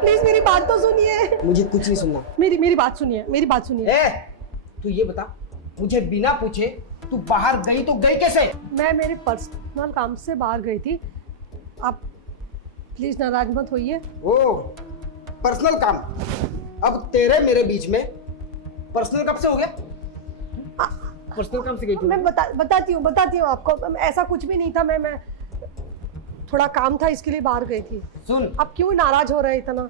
Please मेरी बात तो सुनिए। मुझे कुछ नहीं सुनना। मेरी बात सुनिए, मेरी बात सुनिए। तू ये बता, मुझे बिना पूछे तू बाहर गई तो गई कैसे? मैं मेरे पर्सनल काम से बाहर गई थी, आप प्लीज नाराज मत होइए। ओ पर्सनल काम? अब तेरे मेरे बीच में पर्सनल कब से हो गया? पर्सनल काम से गई तू? मैं बताती हूँ आपको, ऐसा कुछ भी नहीं था। मैं थोड़ा काम था इसके लिए बाहर गई थी। सुन, आप क्यों नाराज हो रहे हैं इतना?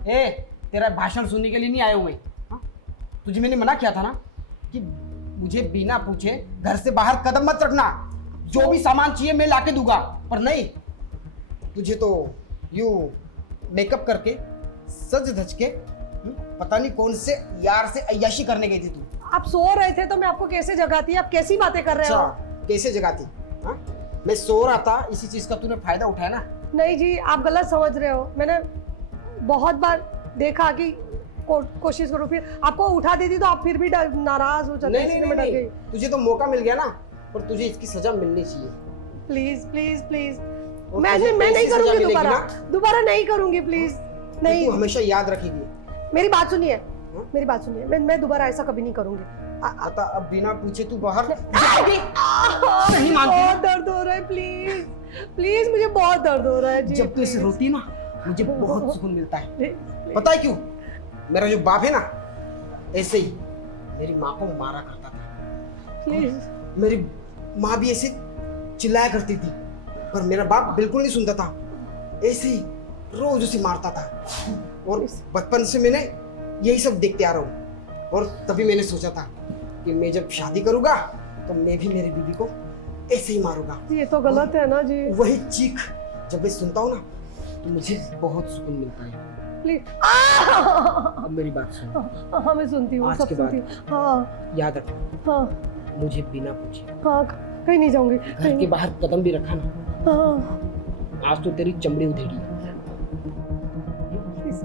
तेरा भाषण सुनने के लिए नहीं आया हूं मैं। तुझे मैंने मना किया था ना कि मुझे बिना पूछे घर से बाहर कदम मत रखना, जो भी सामान चाहिए मैं लाके दूंगा। पर नहीं, तुझे तो यूं मेकअप करके सज धज के पता नहीं कौन से यार से अय्याशी करने गई थी तू। आप सो रहे थे तो मैं आपको कैसे जगाती? आप कैसी बातें कर रहे हो? कैसे जगाती? हाँ, मैं सो रहा था, इसी चीज का तूने फायदा उठाया ना। नहीं जी, आप गलत समझ रहे हो। मैंने बहुत बार देखा कि कोशिश करो, फिर आपको उठा देती तो आप फिर भी नाराज हो जाते। नहीं, तुझे तो मौका मिल गया ना, पर तुझे इसकी सजा मिलनी चाहिए। प्लीज प्लीज प्लीज, मैं नहीं करूंगी दोबारा नहीं करूंगी, प्लीज नहीं। तू हमेशा याद रखेगी। मेरी बात सुनिए, मेरी बात सुनिए, मैं दोबारा ऐसा कभी नहीं करूंगी। आता अब बिना पूछे तू बाहर नहीं मानती। बहुत दर्द हो रहा है, प्लीज प्लीज, मुझे बहुत दर्द हो रहा है जी। जब तू ऐसे रोती ना मुझे बहुत सुकून मिलता है। पता है क्यों? मेरा जो बाप है ना, ऐसे ही मेरी माँ को मारा करता था। प्लीज, मेरी माँ भी ऐसे चिल्लाया करती थी, पर मेरा बाप बिल्कुल नहीं सुनता था। ऐसे ही रोज उसे मारता था, और बचपन से मैंने यही सब देखते आ रहा हूँ। और तभी मैंने सोचा था कि मैं जब शादी करूंगा तो मैं भी मेरी बीवी को ऐसे ही मारूंगा। ये तो गलत है ना जी। वही चीख जब मैं सुनता हूँ ना तो मुझे बहुत सुकून मिलता है। प्लीज अब मेरी बात सुन। हाँ मैं सुनती हूँ, सब सुनती हूँ। हाँ याद रख, हाँ मुझे बिना पूछे हाँ कहीं नहीं जाऊंगी। घर के बाहर कदम भी रखा ना, हाँ आज तो तेरी चमड़ी उधेड़ी,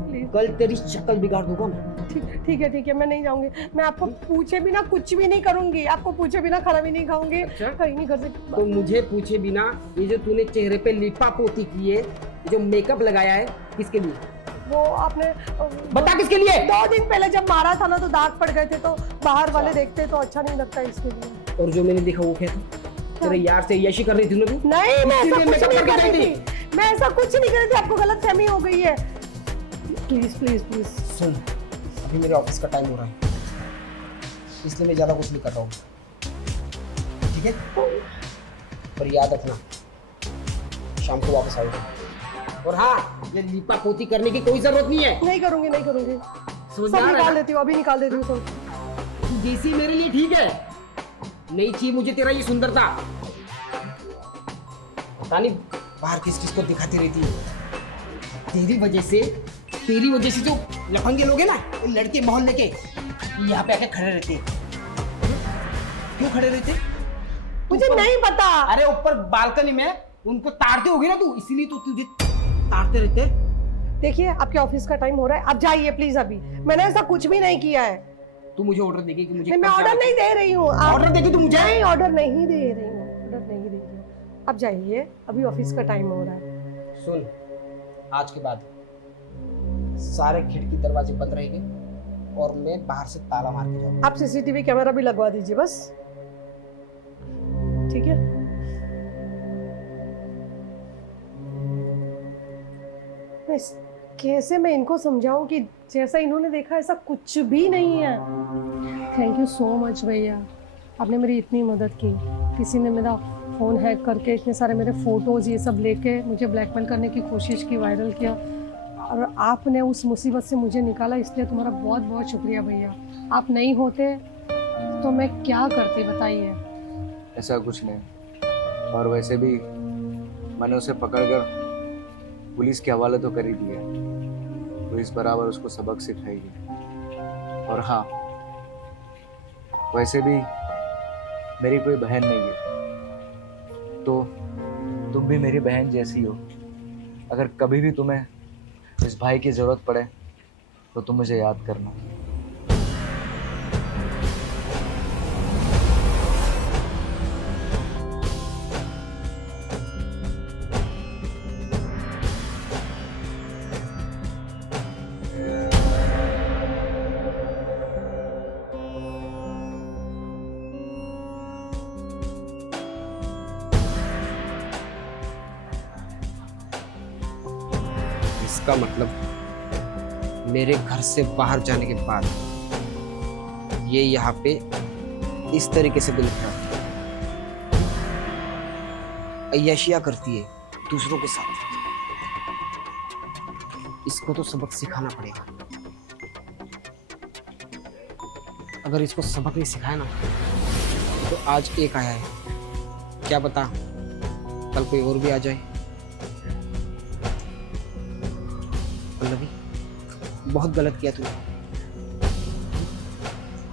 प्लीज। कल तेरी शक्ल बिगाड़ दूंगा मैं। ठीक है, मैं नहीं जाऊंगी। मैं आपको पूछे बिना कुछ भी नहीं करूंगी, आपको पूछे बिना खाना भी नहीं खाऊंगी। अच्छा? कहीं नहीं कर सकती। तो मुझे पूछे बिना ये जो तूने चेहरे पे लिपा पोती की है, जो मेकअप लगाया है, किसके लिए? वो आपने बता किसके लिए? 2 दिन पहले जब मारा था ना तो दाग पड़ गए थे, तो बाहर वाले देखते तो अच्छा नहीं लगता, इसके लिए। और जो मैंने देखा वो क्या था? तेरे यार से यशी कर रही थी ना तू? नहीं, मैं ऐसा कुछ नहीं कर रही थी। मैं ऐसा कुछ नहीं कर रही थी, आपको गलतफहमी हो गई है। प्लीज प्लीज प्लीज सुन, अभी मेरे ऑफिस का टाइम हो रहा है, इसलिए मैं ज्यादा कुछ नहीं कर रहा हूँ, ठीक है? पर याद रखना, शाम को वापस आऊंगा। और हाँ, ये लिपा पोती करने की कोई जरूरत नहीं है। नहीं करूंगी। सब निकाल देती हूँ, अभी निकाल देती हूँ सब। जैसी मेरे लिए ठीक है, नहीं चाहिए मुझे तेरा ये सुंदरता। पता नहीं बाहर किस किस को दिखाती रहती है। तेरी वजह से जो लफंगे लोग हैं ना, ये लड़के मोहल्ले के, यहाँ पे आके खड़े रहते हैं। क्यों खड़े रहते? मुझे नहीं पता। अरे ऊपर बालकनी में उनको ताड़ते होगी ना तू, इसीलिए तो तुझे ताड़ते रहते। देखिए आपके ऑफिस का टाइम हो रहा है, आप जाइए प्लीज। अभी मैंने ऐसा कुछ भी नहीं किया है। तू मुझे ऑर्डर देगी कि मुझे? मैं ऑर्डर नहीं दे रही हूँ। ऑर्डर देगी तू मुझे? नहीं, ऑर्डर नहीं दे रही हूँ। अब जाइए, अभी ऑफिस का टाइम हो रहा है। सुन, आज के बाद सारे खिड़की दरवाजे बंद रहेंगे और मैं बाहर से ताला मार के जाऊंगा। आप सीसीटीवी कैमरा भी लगवा दीजिए बस, ठीक है? कैसे मैं इनको समझाऊं कि जैसा इन्होंने देखा ऐसा कुछ भी नहीं है। थैंक यू सो मच भैया, आपने मेरी इतनी मदद की। किसी ने मेरा फ़ोन हैक करके इतने सारे मेरे फ़ोटोज़ ये सब लेके मुझे ब्लैकमेल करने की कोशिश की, वायरल किया, और आपने उस मुसीबत से मुझे निकाला, इसलिए तुम्हारा बहुत बहुत शुक्रिया भैया। आप नहीं होते तो मैं क्या करती, बताइए। ऐसा कुछ नहीं, और वैसे भी मैंने उसे पकड़कर पुलिस के हवाले तो कर ही दिया। पुलिस बराबर उसको सबक सिखाएगी। और हाँ, वैसे भी मेरी कोई बहन नहीं है, तो तुम भी मेरी बहन जैसी हो। अगर कभी भी तुम्हें इस भाई की ज़रूरत पड़े तो तुम मुझे याद करना। इसका मतलब मेरे घर से बाहर जाने के बाद ये यहाँ पे इस तरीके से दिल खराब अय्याशिया करती है दूसरों के साथ। इसको तो सबक सिखाना पड़ेगा। अगर इसको सबक नहीं सिखाया ना तो आज एक आया है, क्या पता कल कोई और भी आ जाए। पल्लवी, बहुत गलत किया तूने।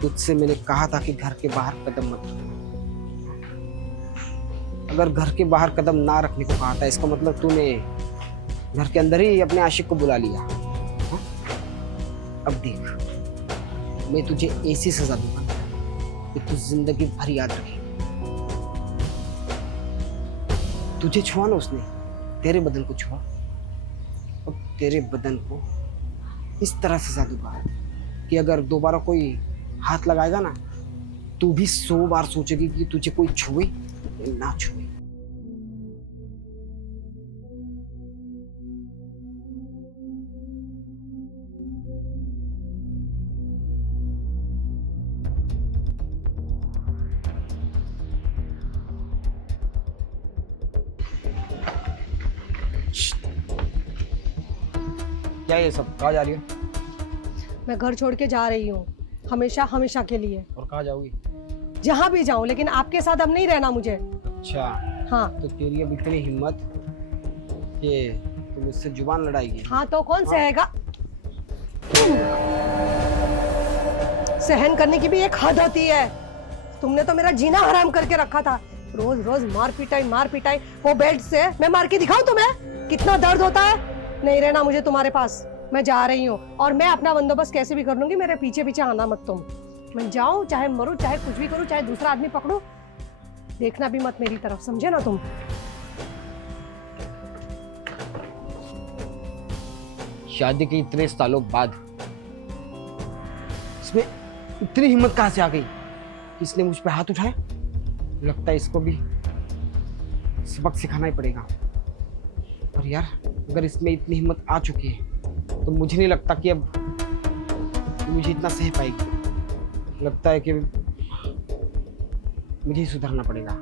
तुझसे मैंने कहा था कि घर के बाहर कदम मत रख। अगर घर के बाहर कदम ना रखने को कहा था इसका मतलब तूने घर के अंदर ही अपने आशिक को बुला लिया। हाँ? अब देख, मैं तुझे ऐसी सजा दूंगा कि तू जिंदगी भर याद रखे। तुझे छुआ ना उसने, तेरे बदन को छुआ, अब तेरे बदन को इस तरह सजा दूंगा कि अगर दोबारा कोई हाथ लगाएगा ना तू भी 100 बार सोचेगी कि तुझे कोई छुए या ना छुए। क्या ये सब, कहाँ जा रही हो? मैं घर छोड़ के जा रही हूँ, हमेशा हमेशा के लिए। और कहाँ जाओगी? जहाँ भी जाऊँ, लेकिन आपके साथ अब नहीं रहना मुझे। अच्छा, हाँ तो तेरी अब इतनी हिम्मत कि तू मुझसे जुबान लड़ाएगी? हाँ, तो कौन सहेगा? सहन करने की भी एक हद होती है। तुमने तो मेरा जीना हराम करके रखा था। रोज रोज मार पिटाई। वो बेल्ट से मैं मार के दिखाऊं तुम्हें कितना दर्द होता है? नहीं रहना मुझे तुम्हारे पास। मैं जा रही हूँ और मैं अपना बंदोबस्त कैसे भी कर लूंगी। मेरे पीछे पीछे आना मत तुम। मैं जाऊं, चाहे मरूं, चाहे कुछ भी करूं, चाहे दूसरा आदमी पकड़ूं, देखना भी मत मेरी तरफ, समझे ना तुम? शादी के इतने सालों बाद इसमें इतनी हिम्मत कहाँ से आ गई? किसने मुझ पे हाथ उठाया? लगता है इसको भी सबक सिखाना ही पड़ेगा। पर यार, अगर इसमें इतनी हिम्मत आ चुकी है तो मुझे नहीं लगता कि अब मुझे इतना सह पाएगी। लगता है कि मुझे ही सुधरना पड़ेगा।